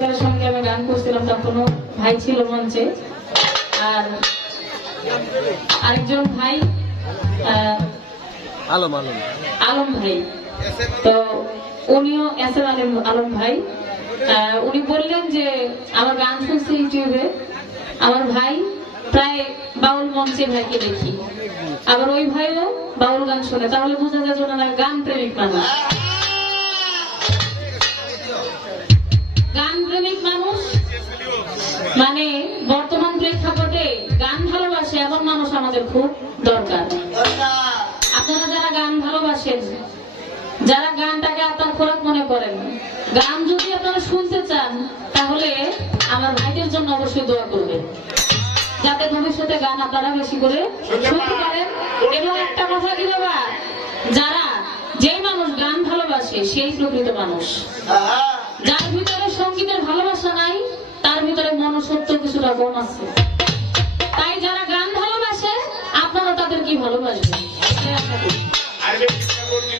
তার সঙ্গে আমি গান করছিলাম, তখনও ভাই ছিল মঞ্চে। আর আরেকজন ভাই আলম আলম আলম ভাই, তো উনিও এস এম আলম ভাই। উনি বললেন যে আমার গান শুনছে ইউটিউবে, আমার ভাই প্রায় বাউল মঞ্চে ভাইকে দেখি, আবার ওই ভাইও বাউল গান শোনে, তাহলে বোঝা যায় যে ওনারা গান প্রেমিক মানুষ। গান প্রেমিক মানুষ মানে বর্তমান প্রেক্ষাপটে গান ভালোবাসে এমন মানুষ আমাদের খুব দরকার। আপনারা যারা গান ভালোবাসেন, যারা গানটাকে আপনার খোরাক মনে করেন, গান যদি আপনারা শুনতে চান, তাহলে আমার ভাইদের জন্য অবশ্যই দোয়া করবেন, যাতে ভবিষ্যতে গান আপনারা বেশি করে শুনতে পারেন। এবং একটা কথা কি বাবা, যারা যে মানুষ গান ভালোবাসে সেই প্রকৃত মানুষ। যার ভিতরে সঙ্গীতের ভালোবাসা নাই, তার ভিতরে মনুষ্যত্ব কিছুটা কম আছে। তাই যারা গান ভালোবাসে, আপনারা তাদের কি ভালোবাসবেন।